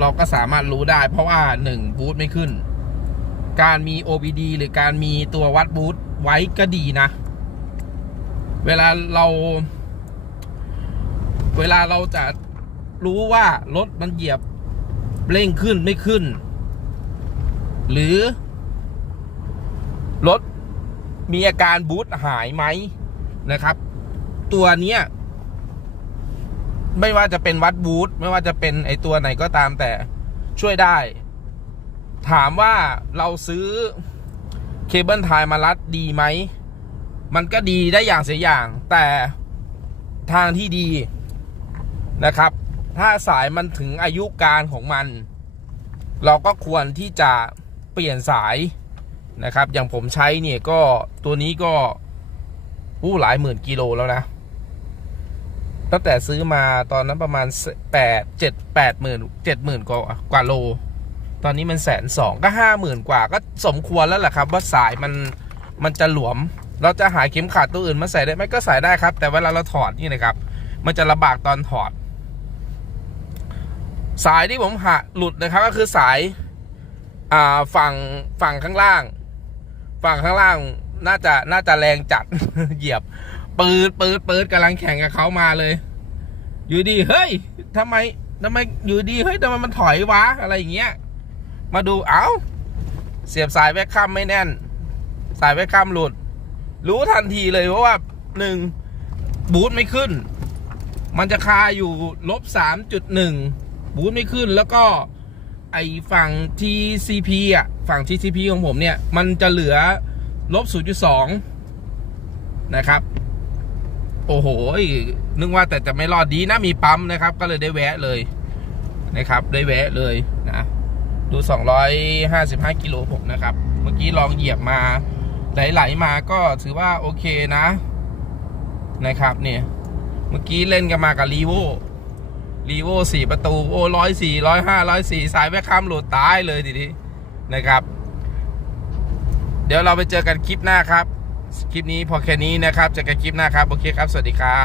เราก็สามารถรู้ได้ เพราะว่าหนึ่งบูทไม่ขึ้น การมี OBD หรือการมีตัววัดบูทไว้ก็ดีนะ เวลาเรา เวลาเราจะรู้ว่ารถมันเหยียบเร่งขึ้นไม่ขึ้น หรือ รถมีอาการบูทหายไหมนะครับ ตัวเนี้ย ไม่ว่าจะเป็นวัดบูทไม่ว่าจะเป็นไอตัวไหนก็ตามแต่ช่วยได้ ถามว่าเราซื้อเคเบิลไทยมารัดดีไหม มันก็ดีได้อย่างเสียอย่าง แต่ทางที่ดีนะครับ ถ้าสายมันถึงอายุการของมัน เราก็ควรที่จะเปลี่ยนสายนะครับ อย่างผมใช้เนี่ยก็ตัวนี้ก็ผู้หลายหมื่นกิโลแล้วนะ ตั้งแต่ซื้อมาตอนนั้นประมาณแปดเจ็ดแปดหมื่นเจ็ดหมื่นกว่ากว่าโล ตอนนี้มันแสนสองก็ห้าหมื่นกว่าก็สมควรแล้วแหละครับ ว่าสายมันมันจะหลวม เราจะหาเข็มขัดตัวอื่นมาใส่ได้ไหมก็ใส่ได้ครับ แต่เวลาเราถอดนี่นะครับ มันจะลำบากตอนถอด สายที่ผมหาหลุดนะครับ ก็คือสายอ่าฝั่งฝั่งข้างล่าง ฝั่งข้างล่างน่าจะน่าจะแรงจัดเหยียบปืดปืดปืดกำลังแข่งกับเขามาเลย อยู่ดีเฮ้ยทำไมทำไมอยู่ดีเฮ้ยทำไมมันถอยวะอะไรอย่างเงี้ย มาดูเอ้า เสียบสายแวคคัมไม่แน่น สายแวคคัมหลุด รู้ทันทีเลยเพราะว่าหนึ่งบูทไม่ขึ้น มันจะคาอยู่ลบสามจุดหนึ่งบูทไม่ขึ้นแล้วก็ไอฝั่ง TCP อะ ฝั่ง TCP ของผมเนี่ย มันจะเหลือลบ0.2 นะครับ โอ้โหนึกว่าแต่จะไม่รอดดีนะมีปั๊มนะครับ ก็เลยได้แวะเลยนะครับ ได้แวะเลยนะดู 255 กิโลผมนะครับ เมื่อกี้ลองเหยียบมาไหลๆมาก็ถือว่าโอเคนะ นะครับเนี่ย เมื่อกี้เล่นกันมากับรีโวรีโวสี่ประตู โอ้ร้อยสี่ร้อยห้าร้อยสี่สายแม่ข้ามโหลดตายเลยทีนี้นะครับ เดี๋ยวเราไปเจอกันคลิปหน้าครับ คลิปนี้พอแค่นี้นะครับเจอกันคลิปหน้าครับ โอเคครับ สวัสดีครับ